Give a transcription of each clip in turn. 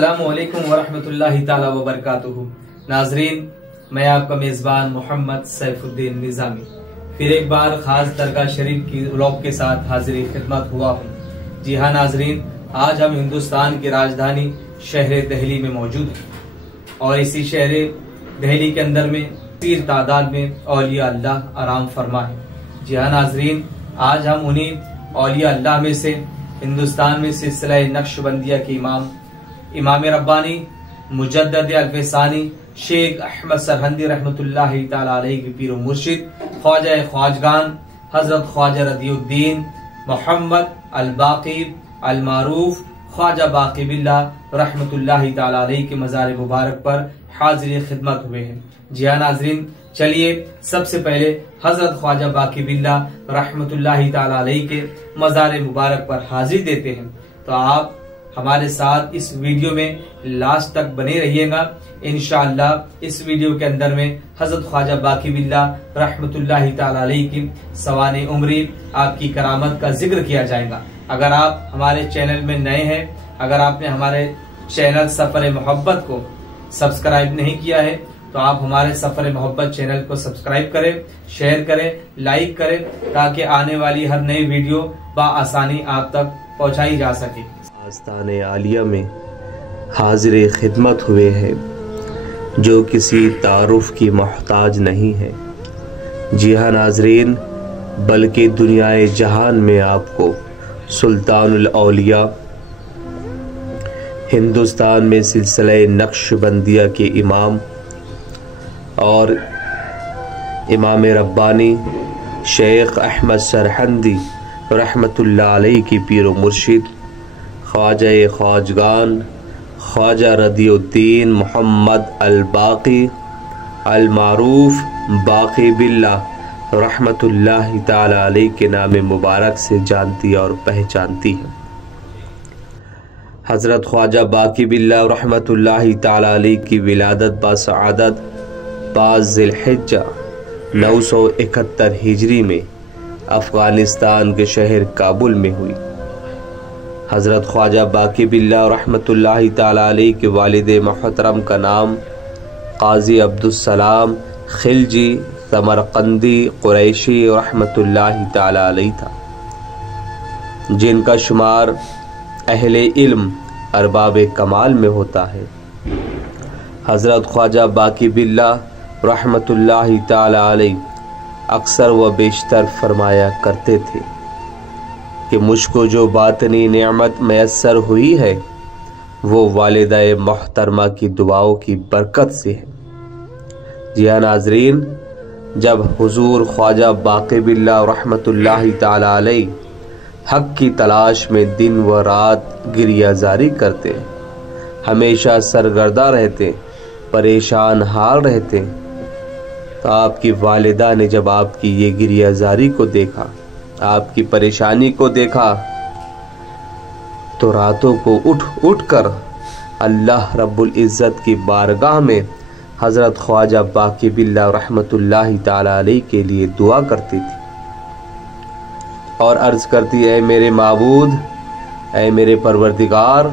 अस्सलामुअलैकुम वरहमतुल्लाहि ताला वबरकातुहू। नाजरीन, मैं आपका मेजबान मोहम्मद सैफुद्दीन निजामी फिर एक बार खास दरगाह शरीफ की व्लॉग के साथ हाजिर खिदमत हुआ हूँ। जी हाँ नाजरीन, आज हम हिंदुस्तान की राजधानी शहर दिल्ली में मौजूद हैं और इसी शहर दिल्ली के अंदर में तीर तादाद में औलिया अल्लाह आराम फरमा है। जी हाँ नाजरीन, आज हम उन्हीं औलिया अल्लाह में से हिंदुस्तान में सिलसिला नक्शबंदिया के इमाम रब्बानी मुजद्दद अल्फसानी शेख अहमद सरहंदी रहमतुल्लाहि ताला अलैहि के पीर मुर्शिद ख्वाजा ख्वाजगान हजरत ख्वाजा रदियुद्दीन मोहम्मद अल बाकी अल मारूफ ख्वाजा बाकी बिल्लाह रहमतुल्लाहि ताला अलैहि के मज़ार मुबारक पर हाजिर खिदमत हुए हैं। जी हाँ नाजरीन, चलिए सबसे पहले हजरत ख्वाजा बाकी बिल्लाह रहमतुल्लाहि ताला अलैहि के मज़ार मुबारक पर हाजिर देते हैं। तो आप हमारे साथ इस वीडियो में लास्ट तक बने रहिएगा। इंशाअल्लाह इस वीडियो के अंदर में हजरत ख्वाजा बाकी बिल्लाह रहमतुल्लाहि ताला अलैहि की सवाने उम्री आपकी करामत का जिक्र किया जाएगा। अगर आप हमारे चैनल में नए हैं, अगर आपने हमारे चैनल सफर मोहब्बत को सब्सक्राइब नहीं किया है तो आप हमारे सफर मोहब्बत चैनल को सब्सक्राइब करें, शेयर करें, लाइक करें ताकि आने वाली हर नई वीडियो बआसानी आप तक पहुंचाई जा सके। आस्ताने आलिया में हाजिर खिदमत हुए हैं जो किसी तारुफ की मोहताज नहीं है। जी हाँ नाजरीन, बल्कि दुनियाए जहान में आपको सुल्तानुल औलिया हिंदुस्तान में सिलसिला नक्शबंदिया के इमाम और इमाम रब्बानी शेख अहमद सरहंदी रहमतुल्लाह अलैहि की पीर मुर्शिद ख्वाजा ख्वाजगान ख्वाजा रदियुद्दीन मोहम्मद अल बाकी अल मारूफ बाकी बिल्लाह रहमतुल्लाहि ताला अलैहि के नाम मुबारक से जानती और पहचानती है। हज़रत ख्वाजा बाकी बिल्लाह रहमतुल्लाहि ताला अलैहि की विलादत बासआदत 5 ज़िलहिज्जा 971 हिजरी में अफ़गानिस्तान के शहर काबुल में हुई। हज़रत ख्वाजा बाकी बिल्लाह रहमतुल्लाहि ताला अलैहि के वालिद मोहतरम का नाम काजी अब्दुस्सलाम खिलजी समरकंदी कुरैशी रहमतुल्लाहि ताला अलैहि था, जिनका शुमार अहले इल्म अरबाब कमाल में होता है। हज़रत ख्वाजा बाकी बिल्लाह रहमतुल्लाहि ताला अलैहि अक्सर व बेशतर फरमाया करते थे कि मुझको जो बातनी नेमत मैसर हुई है वो वालिदा मोहतरमा की दुआओं की बरकत से है। जी हाँ नाजरीन, जब हुजूर ख्वाजा बाकी बिल्लाह रहमतुल्लाहि ताला अलैहि हक की तलाश में दिन व रात गिरियाजारी करते, हमेशा सरगर्दा रहते, परेशान हाल रहते, तो आपकी वालिदा ने जब आपकी ये गिरियाजारी को देखा, आपकी परेशानी को देखा, तो रातों को उठ कर अल्लाह रब्बुल इज़्ज़त की बारगाह में हज़रत ख्वाजा बाकी बिल्लाह रहमतुल्लाहि ताला अलैहि के लिए दुआ करती थी और अर्ज़ करती, ऐ मेरे माबूद, ऐ मेरे परवरदिगार,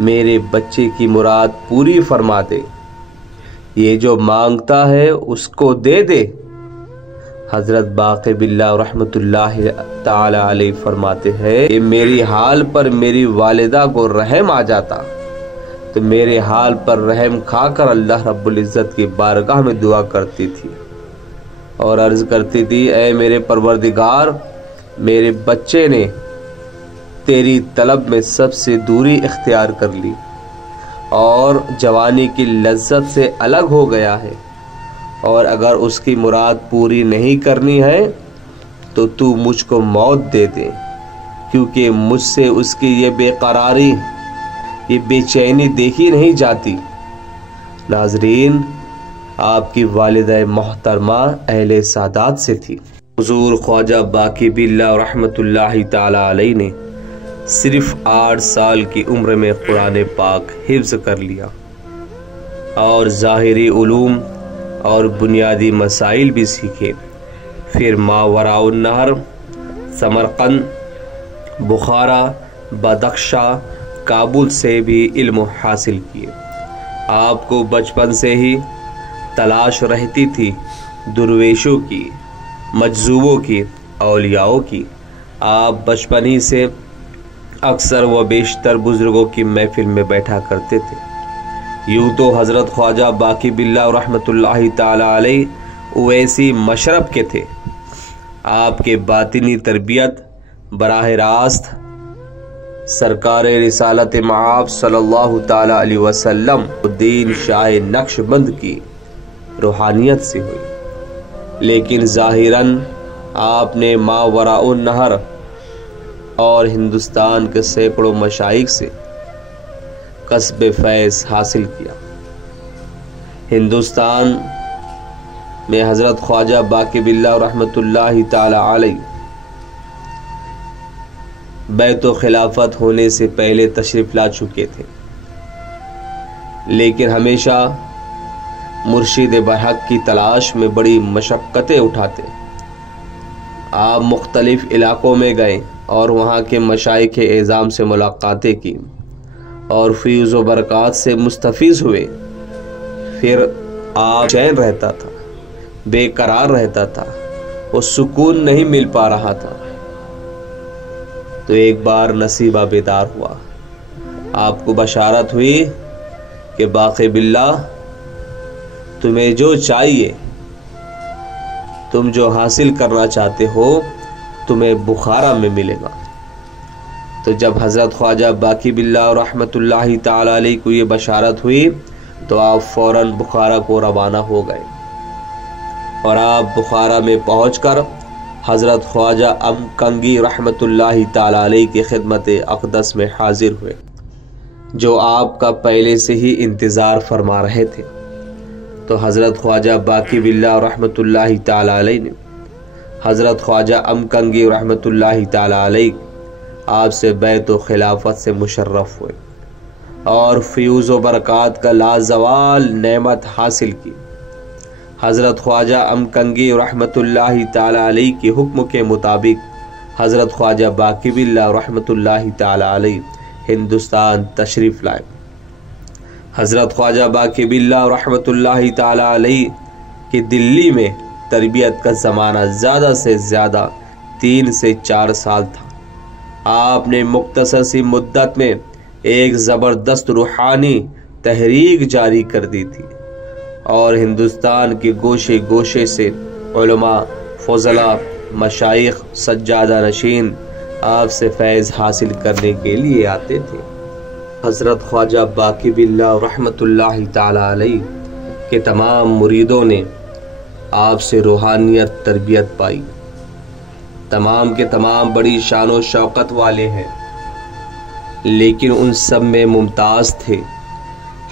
मेरे बच्चे की मुराद पूरी फरमा दे, ये जो मांगता है उसको दे दे। हज़रत बाकी बिल्लाह रहमतुल्लाहि ताला अलैहि फरमाते हैं कि मेरी हाल पर मेरी वालिदा को रहम आ जाता तो मेरे हाल पर रहम खाकर अल्लाह रब्बुल इज़्ज़त की बारगाह में दुआ करती थी और अर्ज़ करती थी, ऐ मेरे परवरदिगार, मेरे बच्चे ने तेरी तलब में सबसे दूरी इख्तियार कर ली और जवानी की लज्जत से अलग हो गया है, और अगर उसकी मुराद पूरी नहीं करनी है तो तू मुझको मौत दे दे, क्योंकि मुझसे उसकी ये बेकरारी, ये बेचैनी देखी नहीं जाती। नाजरीन, आपकी वालिदा मोहतरमा अहले सादात से थी। हुजूर ख्वाजा बाकी बिल्लाह रहमतुल्लाहि ताला अलैहि ने सिर्फ 8 साल की उम्र में कुरान पाक हिफ्ज़ कर लिया और ज़ाहिरी उलूम और बुनियादी मसाइल भी सीखे। फिर मावराउन नहर, समरकंद, बुखारा, बदख्शा काबुल से भी इल्म हासिल किए। आपको बचपन से ही तलाश रहती थी दुर्वेशों की, मजजूबों की, औलियाओं की। आप बचपन ही से अक्सर व बेशतर बुजुर्गों की महफिल में बैठा करते थे। यूँ तो हज़रत ख्वाजा बाकी बिल्ला रहमतुल्लाहि ताला अलैहि उवैसी मशरब के थे। आपके बातिनी तरबियत बराह रास्त सरकार रिसालत मआब सल्लल्लाहु ताला अलैहि वसल्लम दीन शाह नक्शबंद की रूहानियत से हुई, लेकिन ज़ाहिरन आपने मावराउन नहर और हिंदुस्तान के सैकड़ों मशाइख से कस्ब फैज़ हासिल किया। हिंदुस्तान में हज़रत ख्वाजा बाकी बिल्ला रहमतुल्लाहि ताला अलैहि बैतो खिलाफत होने से पहले तशरीफ़ ला चुके थे, लेकिन हमेशा मुर्शिद बरहक की तलाश में बड़ी मशक्क़तें उठाते। आप मुख्तलिफ इलाक़ों में गए और वहाँ के मशाइख एज़ाम से मुलाकातें की और फ़ैज़ व बरक़ात से मुस्तफ़ीज़ हुए। फिर आप चैन रहता था, बेकरार रहता था, वो सुकून नहीं मिल पा रहा था। तो एक बार नसीबा बेदार हुआ, आपको बशारत हुई कि बाकी बिल्ला तुम्हें जो चाहिए, तुम जो हासिल करना चाहते हो, तुम्हें बुखारा में मिलेगा। तो जब हज़रत ख्वाजा बाकी बिल्ला रहमतुल्लाहि ताला अलैहि को ये बशारत हुई तो आप फ़ौरन बुखारा को रवाना हो गए और आप बुखारा में पहुंचकर हज़रत ख्वाजा अमकंगी रहमतुल्लाहि ताला अलैहि की खिदमत अक़दस में हाजिर हुए, जो आपका पहले से ही इंतज़ार फरमा रहे थे। तो हज़रत ख्वाजा बाकी बिल्ला रहमतुल्लाहि ताला अलैहि ने हज़रत ख्वाजा अमकंगी रहमतुल्लाहि ताला अलैहि आपसे बैत व खिलाफत से मुशर्रफ हुए और फ़यूज़ व बरक़ात का लाजवाल नेमत हासिल की। हज़रत ख्वाजा अमकंगी रहमतुल्लाहि ताला अलैहि के हुक्म के मुताबिक हज़रत ख्वाजा बाकी बिल्ला रहमतुल्लाहि ताला अलैहि हिंदुस्तान तशरीफ़ लाए। हज़रत ख्वाजा बाकी बिल्ला रहमतुल्लाहि ताला अलैहि की दिल्ली में तरबियत का ज़माना ज़्यादा से ज़्यादा 3 से 4 साल था। आपने मुख्तसर सी मुद्दत में एक ज़बरदस्त रूहानी तहरीक जारी कर दी थी और हिंदुस्तान के गोशे गोशे से उलमा, फज़ला, मशाइख, सज्जादा नशीन आपसे फैज़ हासिल करने के लिए आते थे। हज़रत ख्वाजा बाकी बिल्ला रहमतुल्लाहि ताला अलैहि के तमाम मुरीदों ने आपसे रूहानियत तरबियत पाई। तमाम के तमाम बड़ी शान व शौकत वाले हैं, लेकिन उन सब में मुमताज़ थे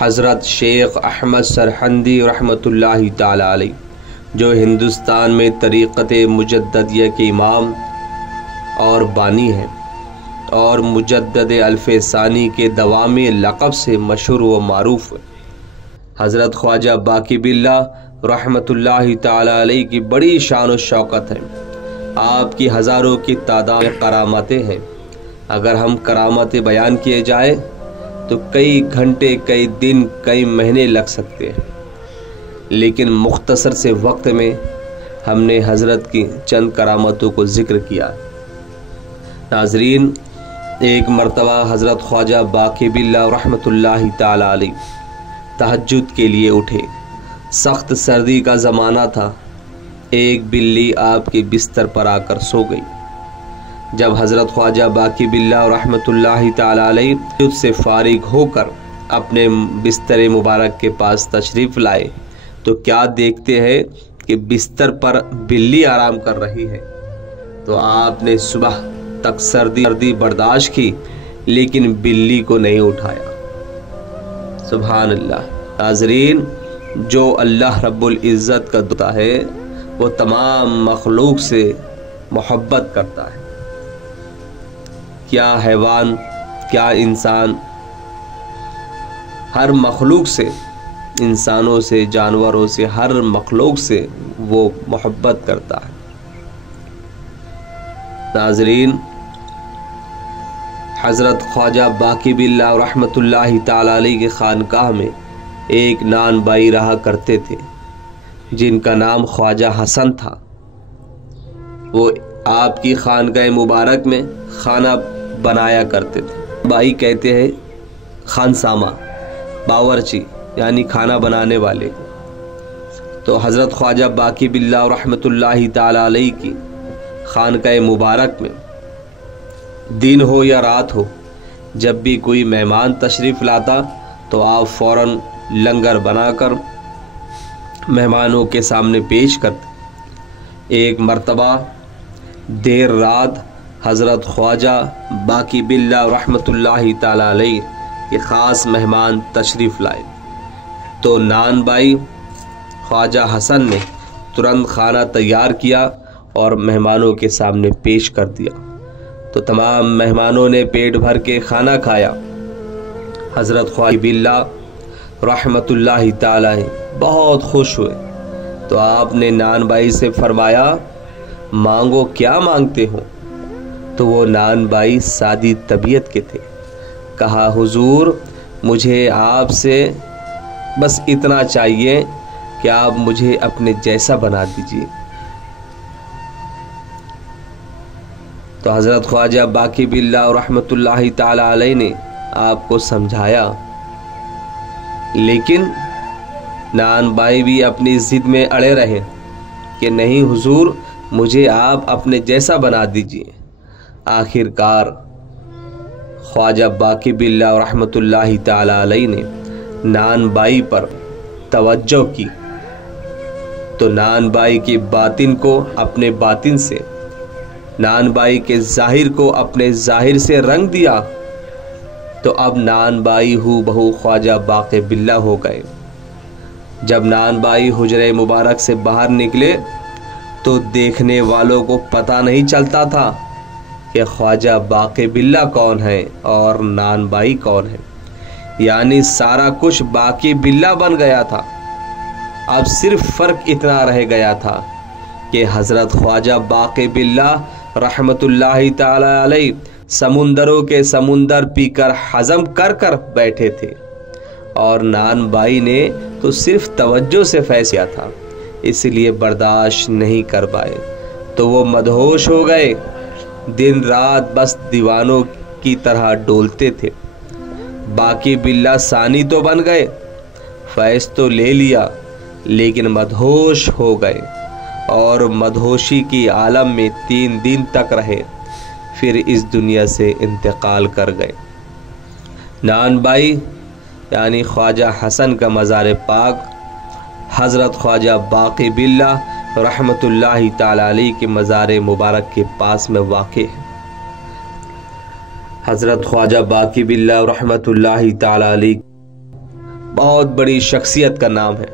हज़रत शेख अहमद सरहंदी रहमतुल्लाहि ताला अलैहि, जो हिंदुस्तान में तरीक़त मुजद्ददिया के इमाम और बानी हैं और मुजद्दद अल्फ़सानी के दवामी लक़ब से मशहूर व मारूफ़ है। हज़रत ख्वाजा बाकी बिल्ला रहमतुल्लाहि ताला अलैहि की बड़ी शान व शौकत है। आपकी हज़ारों की तादाद में करामतें हैं। अगर हम करामतें बयान किए जाए तो कई घंटे, कई दिन, कई महीने लग सकते हैं, लेकिन मुख्तसर से वक्त में हमने हज़रत की चंद करामतों को ज़िक्र किया। नाज़रीन, एक मरतबा हज़रत ख्वाजा बाकी बिल्ला रहमतुल्लाहि ताला अलैहि तहज्जुद के लिए उठे। सख्त सर्दी का ज़माना था। एक बिल्ली आपके बिस्तर पर आकर सो गई। जब हज़रत ख्वाजा बाकी बिल्ला रहमतुल्लाहि ताला अलैहि तहज्जुद से फारिग होकर अपने बिस्तर मुबारक के पास तशरीफ़ लाए तो क्या देखते हैं कि बिस्तर पर बिल्ली आराम कर रही है। तो आपने सुबह तक सर्दी बर्दाश्त की, लेकिन बिल्ली को नहीं उठाया। सुभान अल्लाह। नाज़रीन, जो अल्लाह रब्बुल इज़्ज़त का दोता है वो तमाम मखलूक से मोहब्बत करता है। क्या हैवान, क्या इंसान, हर मखलूक से, इंसानों से, जानवरों से, हर मखलूक से वो मोहब्बत करता है। नाज़रीन, हज़रत ख्वाजा बाकी बिल्ला रहमतुल्लाहि ताला अलैह के खानकाह में एक नान बाई रहा करते थे जिनका नाम ख्वाजा हसन था। वो आपकी खानकाह मुबारक में खाना बनाया करते थे। बाई कहते हैं खानसामा, बावर्ची यानी खाना बनाने वाले। तो हज़रत ख्वाजा बाकी बिल्ला रहमतुल्लाहि ताला अलैह की खानकाह मुबारक में दिन हो या रात हो, जब भी कोई मेहमान तशरीफ़ लाता तो आप फ़ौरन लंगर बनाकर मेहमानों के सामने पेश करते। एक मर्तबा देर रात हज़रत ख्वाजा बाकी बिल्ला रहमतुल्लाहि ताला अलैह के ख़ास मेहमान तशरीफ़ लाए तो नान बाई ख्वाजा हसन ने तुरंत खाना तैयार किया और मेहमानों के सामने पेश कर दिया। तो तमाम मेहमानों ने पेट भर के खाना खाया। हज़रत ख्वाजा बिल्ला रहमतुल्लाहि ताला बहुत खुश हुए तो आपने नान बाई से फरमाया, मांगो, क्या मांगते हो? तो वो नान बाई सादी तबीयत के थे। कहा, हुजूर, मुझे आपसे बस इतना चाहिए कि आप मुझे अपने जैसा बना दीजिए। तो हज़रत ख्वाजा बाकी बिल्ला रहमतुल्लाहि ताला अलैह ने आपको समझाया, लेकिन नान बाई भी अपनी ज़िद में अड़े रहे कि नहीं हुजूर, मुझे आप अपने जैसा बना दीजिए। आखिरकार ख्वाजा बाकी बिल्ला रहमतुल्लाहि ताला अलैह ने नान बाई पर तवज्जो की तो नान बाई की बातिन को अपने बातिन से, नान बाई के ज़ाहिर को अपने ज़ाहिर से रंग दिया। तो अब नान बाई हू बहू ख्वाजा बाकी बिल्ला हो गए। जब नान बाई हुजरे मुबारक से बाहर निकले तो देखने वालों को पता नहीं चलता था कि ख्वाजा बाकी बिल्ला कौन है और नान बाई कौन है। यानी सारा कुछ बाकी बिल्ला बन गया था। अब सिर्फ फ़र्क इतना रह गया था कि हज़रत ख्वाजा बाकी बिल्ला रहमतुल्लाहि ताला अलैह समुंदरों के समुंदर पीकर हज़म कर कर बैठे थे और नान बाई ने तो सिर्फ तवज्जो से फैसला था, इसलिए बर्दाश्त नहीं कर पाए तो वो मदहोश हो गए। दिन रात बस दीवानों की तरह डोलते थे। बाकी बिल्ला सानी तो बन गए, फैज़ तो ले लिया, लेकिन मदहोश हो गए और मदहोशी की आलम में 3 दिन तक रहे, फिर इस दुनिया से इंतकाल कर गए। नान बाई यानी ख्वाजा हसन का मज़ार पाक हज़रत ख्वाजा बाकी बिल्ला रहमतुल्लाहि ताला अलैह के मज़ार मुबारक के पास में वाक़े है। हज़रत ख्वाजा बाकी बिल्ला रहमतुल्लाहि ताला अलैह बहुत बड़ी शख्सियत का नाम है।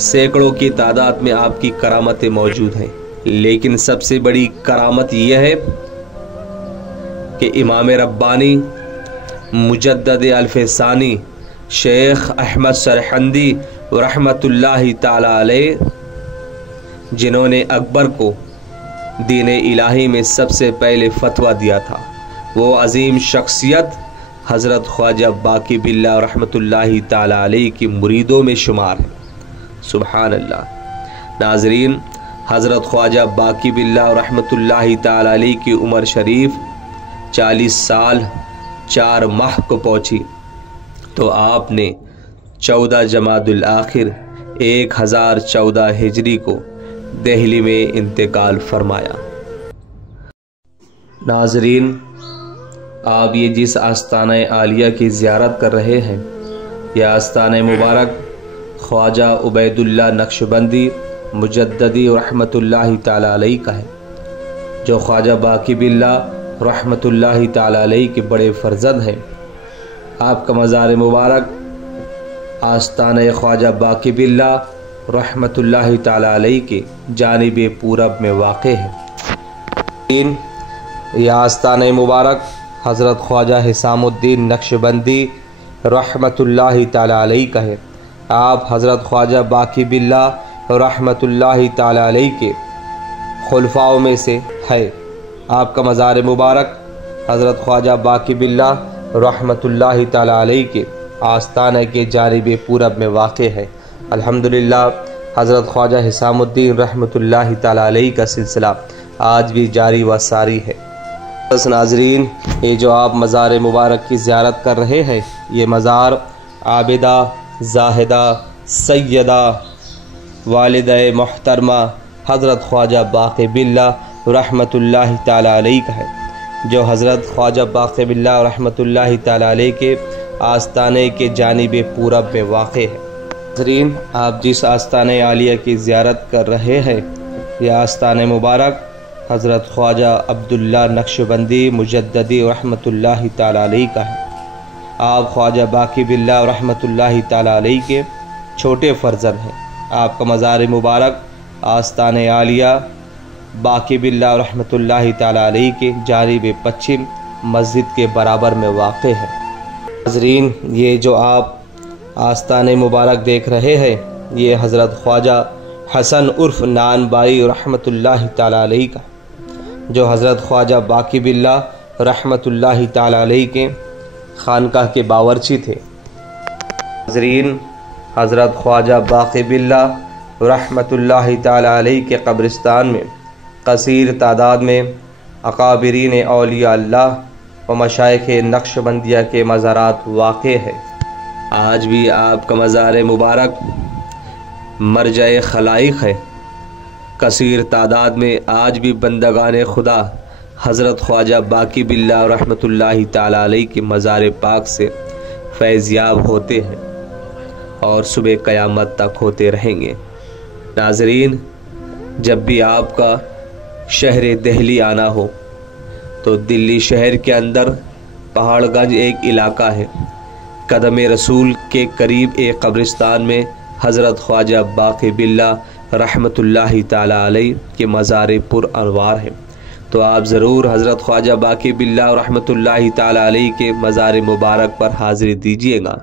सैकड़ों की तादाद में आपकी करामतें मौजूद हैं, लेकिन सबसे बड़ी करामत यह है कि इमाम रब्बानी मुजद्दद अल्फसानी शेख अहमद सरहंदी रहमतुल्लाहि ताला अलैह, जिन्होंने अकबर को दीन इलाही में सबसे पहले फतवा दिया था, वो अजीम शख्सियत हज़रत ख्वाजा बाकी बिल्ला रहमतुल्लाहि ताला अलैह की मुरीदों में शुमार है। सुबहान अल्लाह। नाज़रीन, हज़रत ख्वाजा बाकी बिल्ला रहमतुल्लाहि ताला अलैह की उम्र शरीफ 40 साल 4 माह को पहुँची तो आपने 14 जमादुल आखिर 1014 हिजरी को दिल्ली में इंतकाल फरमाया। नाज़रीन, आप ये जिस आस्ताना आलिया की ज़ियारत कर रहे हैं, यह आस्ताना मुबारक ख्वाजा उबैदुल्ला नक्शबंदी मुजद्ददी रहमतुल्लाहि ताला अलैह का है, जो ख्वाजा बाकी बिल्ला रहमतुल्लाहि ताला अलैह के बड़े फर्जंद हैं। आपका मज़ार मुबारक आस्ताना ख्वाजा बाकी बिल्ला रहमतुल्लाहि ताला अलैह के जानिब पूरब में वाक़े है। यह आस्ताना मुबारक हज़रत ख्वाजा हिसामुद्दीन नक्शबंदी रहमतुल्लाहि ताला अलैह का है। आप हज़रत ख्वाजा बाकी बिल्ला रहमतुल्लाहि ताला अलैह के खुलफाओं में से है। आपका मज़ार मुबारक हज़रत ख्वाजा बाकी बिल्ला रहमतुल्लाहि ताला अलैहि के आस्ताना के जानिब पूरब में वाक़ है। अल्हम्दुलिल्लाह हज़रत ख्वाजा हिसामुद्दीन रहमतुल्लाहि ताला अलैहि का सिलसिला आज भी जारी व सारी है। बस नाजरीन, ये जो आप मज़ार मुबारक की ज़ियारत कर रहे हैं, ये मज़ार आबिदा ज़ाहिदा सैयदा वालिदा मोहतरमा हज़रत ख्वाजा बाकी बिल्ला रहमतुल्लाहि ताला अलैहि का है, जो हज़रत ख्वाजा बाकी बिल्ला रहमतुल्लाहि ताला अलैहि के आस्ताने के जानिब पूरब में वाक़ है। नाज़रीन, आप जिस आस्ताने आलिया की ज़ियारत कर रहे हैं, यह आस्ताने मुबारक हज़रत ख्वाजा अब्दुल्ला नक्शबंदी मुजद्ददी रहमतुल्लाहि ताला अलैहि का है। आप ख्वाजा बाकी बिल्ला रहमतुल्लाहि ताला अलैहि के छोटे फर्जंद हैं। आपका मज़ार मुबारक आस्ताने आलिया बाकी बिल्ला रहमतुल्लाहि ताला अलैहि के जानिब पश्चिम मस्जिद के बराबर में वाक़ है। नाज़रीन, ये जो आप आस्ताने मुबारक देख रहे हैं, ये हज़रत ख्वाजा हसन उर्फ नान बाई रहमतुल्लाहि ताला अलैहि का, जो हज़रत ख्वाजा बाकी बिल्ला रहमतुल्लाहि ताला अलैहि के खानकाह के बावर्ची थे। नाज़रीन, हज़रत ख्वाजा बाकी बिल्ला रहमतुल्लाहि ताला अलैहि के कब्रिस्तान में कसीर तादाद में अकाबिरीन औलिया अल्लाह व मशाइख नक्शबंदिया के मज़ारात वाक़ है। आज भी आपका मज़ार मुबारक मरजाए खलाइक है। कसीर तादाद में आज भी बंदगान खुदा हज़रत ख्वाजा बाकी बिल्ला रहमतुल्लाहि ताला अलैहि के मज़ार पाक से फैज़याब होते हैं और सुबह क़यामत तक होते रहेंगे। नाज़रीन, जब भी आपका शहर दिल्ली आना हो तो दिल्ली शहर के अंदर पहाड़गंज एक इलाका है, कदम रसूल के करीब एक कब्रिस्तान में हज़रत ख्वाजा बाकी बिल्ला रहमतुल्लाहि ताला अलैहि के मज़ार पुर अनवार है। तो आप ज़रूर हज़रत ख्वाजा बाकी बिल्ला रहमतुल्लाहि ताला अलैहि के मज़ार मुबारक पर हाज़िरी दीजिएगा।